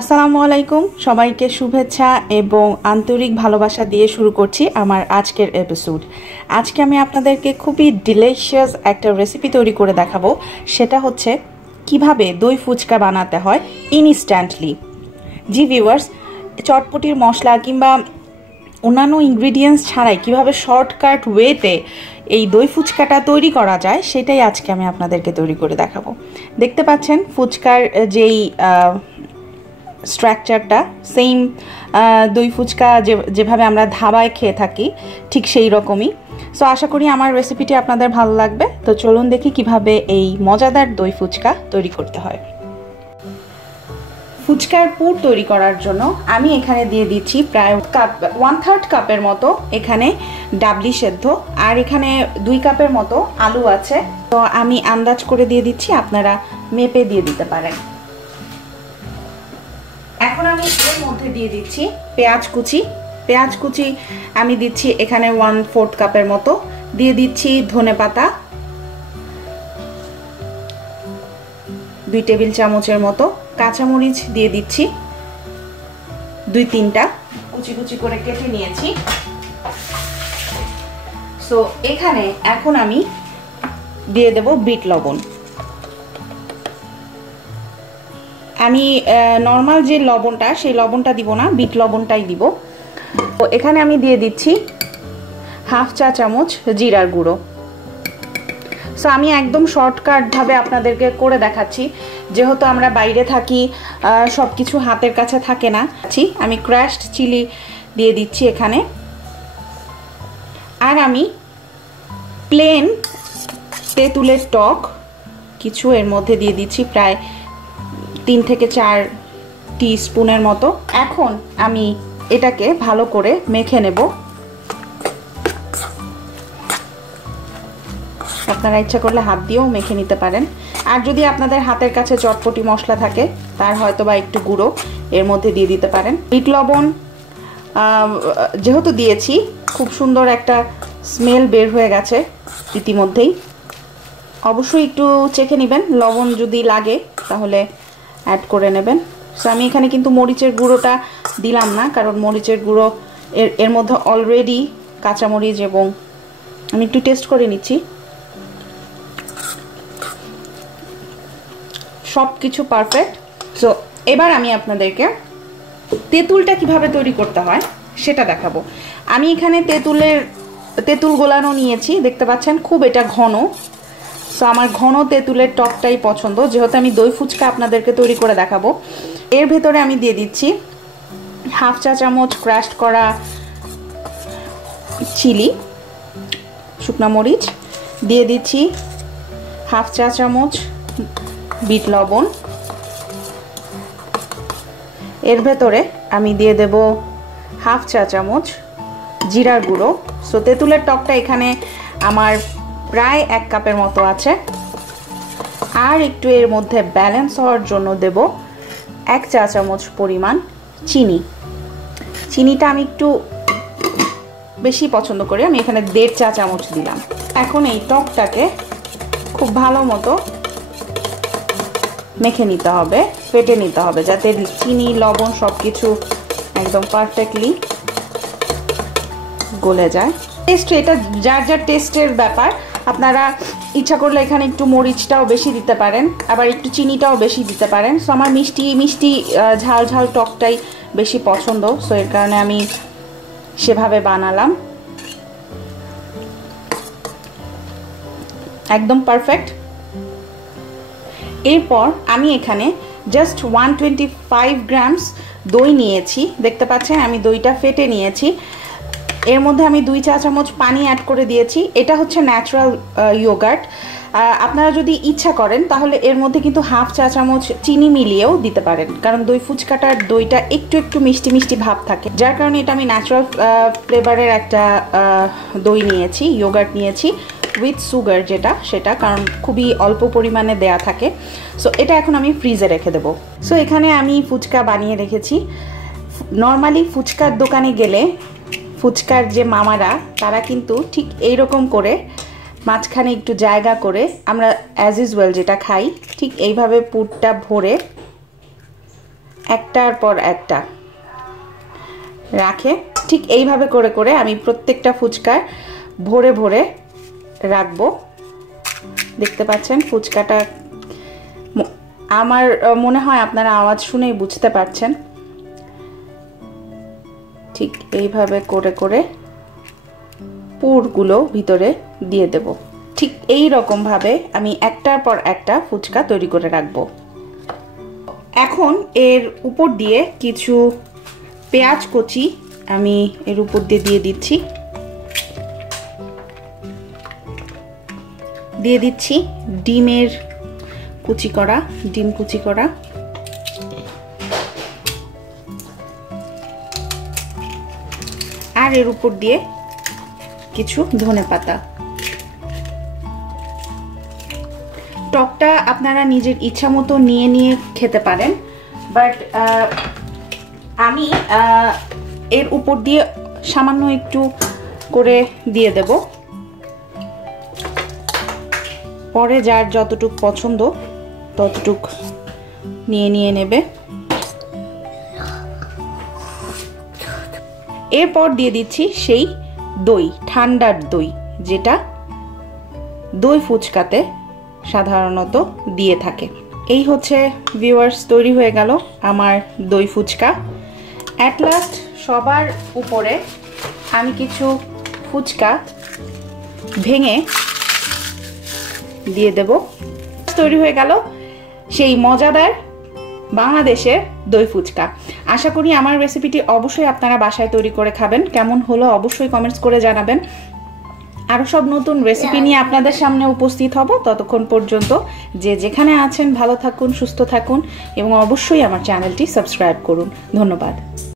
আসসালামু আলাইকুম সবাইকে শুভেচ্ছা এবং আন্তরিক ভালোবাসা দিয়ে শুরু করছি আমার আজকের এপিসোড। আজকে আমি আপনাদেরকে খুবই ডিলিশিয়াস একটা রেসিপি তৈরি করে দেখাবো। সেটা হচ্ছে কিভাবে দই ফুচকা বানাতে হয় ইনস্ট্যান্টলি। জি ভিউয়ার্স, চটপটির মশলা কিংবা অন্যান্য ইনগ্রিডিয়েন্টস ছাড়াই কিভাবে শর্টকাট ওয়েতে এই দই ফুচকাটা তৈরি করা যায় সেটাই আজকে আমি আপনাদেরকে তৈরি করে দেখাবো। দেখতে পাচ্ছেন ফুচকার যেই স্ট্রাকচারটা সেম দই ফুচকা যেভাবে আমরা ধাবায় খেয়ে থাকি ঠিক সেই রকমই। সো আশা করি আমার রেসিপিটি আপনাদের ভালো লাগবে। তো চলুন দেখি কিভাবে এই মজাদার দই ফুচকা তৈরি করতে হয়। ফুচকার পুর তৈরি করার জন্য আমি এখানে দিয়ে দিচ্ছি প্রায় 1/3 কাপের মতো এখানে ডাবলি সেদ্ধ, আর এখানে 2 কাপের মতো আলু আছে। তো আমি আন্দাজ করে দিয়ে দিচ্ছি, আপনারা মেপে দিয়ে দিতে পারেন। এখন আমি এর মধ্যে দিয়ে দিচ্ছি পেঁয়াজ কুচি আমি দিচ্ছি এখানে 1/4 কাপের মতো। দিয়ে দিচ্ছি ধনেপাতা 2 টেবিল চামচের মতো। কাঁচামরিচ দিয়ে দিচ্ছি 2-3টা, কুচি কুচি করে কেটে নিয়েছি। সো এখানে এখন আমি দিয়ে দেব বিট লবণ। আমি নর্মাল যে লবণটা সেই লবণটা দিব না, বিট লবণটাই দিব। তো এখানে আমি দিয়ে দিচ্ছি 1/2 চা চামচ জিরার গুঁড়ো। সো আমি একদম শর্টকাটভাবে আপনাদেরকে করে দেখাচ্ছি, যেহেতু আমরা বাইরে থাকি, সব কিছু হাতের কাছে থাকে না। আমি ক্র্যাশড চিলি দিয়ে দিচ্ছি এখানে, আর আমি প্লেন তেঁতুলের টক কিছু এর মধ্যে দিয়ে দিচ্ছি, প্রায় 3 থেকে 4 টিস্পুনের মতো। এখন আমি এটাকে ভালো করে মেখে নেব। আপনারা ইচ্ছা করলে হাত দিয়েও মেখে নিতে পারেন, আর যদি আপনাদের হাতের কাছে চটপটি মশলা থাকে তার হয়তো বা একটু গুঁড়ো এর মধ্যে দিয়ে দিতে পারেন। বিট লবণ যেহেতু দিয়েছি, খুব সুন্দর একটা স্মেল বের হয়ে গেছে ইতিমধ্যেই। অবশ্যই একটু চেখে নেবেন, লবণ যদি লাগে তাহলে অ্যাড করে নেবেন। সো আমি এখানে কিন্তু মরিচের গুঁড়োটা দিলাম না, কারণ মরিচের গুঁড়ো এর মধ্যে অলরেডি কাঁচামরিচ, এবং আমি একটু টেস্ট করে নিচ্ছি। সব কিছু পারফেক্ট। সো এবার আমি আপনাদেরকে তেঁতুলটা কিভাবে তৈরি করতে হয় সেটা দেখাবো। আমি এখানে তেঁতুল গোলানো নিয়েছি, দেখতে পাচ্ছেন খুব এটা ঘন। সো আমার ঘন তেঁতুলের টকটাই পছন্দ, যেহেতু আমি দই ফুচকা আপনাদেরকে তৈরি করে দেখাবো। এর ভেতরে আমি দিয়ে দিচ্ছি 1/2 চা চামচ ক্রাশড করা চিলি শুকনা মরিচ, দিয়ে দিচ্ছি 1/2 চা চামচ বিট লবণ। এর ভেতরে আমি দিয়ে দেব 1/2 চা চামচ জিরার গুঁড়ো। সো তেঁতুলের টকটা এখানে আমার প্রায় 1 কাপের মতো আছে। আর একটু এর মধ্যে ব্যালেন্স হওয়ার জন্য দেব 1 চা চামচ পরিমাণ চিনিটা আমি একটু বেশি পছন্দ করি, আমি এখানে 1.5 চা চামচ দিলাম। এখন এই টকটাকে খুব ভালো মতো মেখে নিতে হবে, ফেটে নিতে হবে, যাতে চিনি লবণ সব কিছু একদম পারফেক্টলি গলে যায়। টেস্ট এটা যার যার টেস্টের ব্যাপার, আপনারা ইচ্ছা করলে এখানে একটু মরিচটাও বেশি দিতে পারেন, আবার একটু চিনিটাও বেশি দিতে পারেন। সো আমার মিষ্টি ঝাল ঝাল টকটাই বেশি পছন্দ, সো এর কারণে আমি সেভাবে বানালাম। একদম পারফেক্ট। এরপর আমি এখানে জাস্ট 125 গ্রামস দই নিয়েছি, দেখতে পাচ্ছেন আমি দইটা ফেটে নিয়েছি। এর মধ্যে আমি 2 চা চামচ পানি অ্যাড করে দিয়েছি। এটা হচ্ছে ন্যাচারাল ইয়োগার্ট। আপনারা যদি ইচ্ছা করেন তাহলে এর মধ্যে কিন্তু 1/2 চা চামচ চিনি মিলিয়েও দিতে পারেন, কারণ দই ফুচকাটার দইটা একটু মিষ্টি মিষ্টি ভাব থাকে, যার কারণে এটা আমি ন্যাচারাল ফ্লেভারের একটা দই নিয়েছি, ইয়োগার্ট নিয়েছি উইথ সুগার সেটা, কারণ খুবই অল্প পরিমাণে দেয়া থাকে। সো এটা এখন আমি ফ্রিজে রেখে দেবো। সো এখানে আমি ফুচকা বানিয়ে রেখেছি। নর্মালি ফুচকার দোকানে গেলে ফুচকার যে মামারা তারা কিন্তু ঠিক এইরকম করে মাঝখানে একটু জায়গা করে, আমরা অ্যাজ ইউজুয়াল যেটা খাই ঠিক এইভাবে পুরটা ভরে একটার পর একটা রাখে। ঠিক এইভাবে করে করে আমি প্রত্যেকটা ফুচকার ভরে ভরে রাখবো। দেখতে পাচ্ছেন ফুচকাটা, আমার মনে হয় আপনারা আওয়াজ শুনেই বুঝতে পারছেন। ঠিক এইভাবে করে করে পুরগুলো ভিতরে দিয়ে দেব। ঠিক এই রকম ভাবে আমি একটার পর একটা ফুচকা তৈরি করে রাখবো। এখন এর উপর দিয়ে কিছু পেঁয়াজ কুচি আমি এর উপর দিয়ে দিচ্ছি। দিয়ে দিচ্ছি ডিমের কুচি করা, ডিম কুচি করা। আর এর উপর দিয়ে কিছু ধনেপাতা। টকটা আপনারা নিজের ইচ্ছা মতো নিয়ে নিয়ে খেতে পারেন, বাট আমি এর উপর দিয়ে সামান্য একটু করে দিয়ে দেব। পরে যার যতটুক পছন্দ ততটুক নিয়ে নিয়ে নেবে। এরপর দিয়ে দিচ্ছি সেই দই, ঠান্ডার দই, যেটা দই ফুচকাতে সাধারণত দিয়ে থাকে। এই হচ্ছে ভিউয়ার্স, তৈরি হয়ে গেল আমার দই ফুচকা। অ্যাট লাস্ট সবার উপরে আমি কিছু ফুচকা ভেঙে দিয়ে দেব। তৈরি হয়ে গেল সেই মজাদার বাংলাদেশের দই ফুচকা। আশা করি আমার রেসিপিটি অবশ্যই আপনারা বাসায় তৈরি করে খাবেন। কেমন হলো অবশ্যই কমেন্টস করে জানাবেন। আরও সব নতুন রেসিপি নিয়ে আপনাদের সামনে উপস্থিত হব। ততক্ষণ পর্যন্ত যে যেখানে আছেন ভালো থাকুন, সুস্থ থাকুন এবং অবশ্যই আমার চ্যানেলটি সাবস্ক্রাইব করুন। ধন্যবাদ।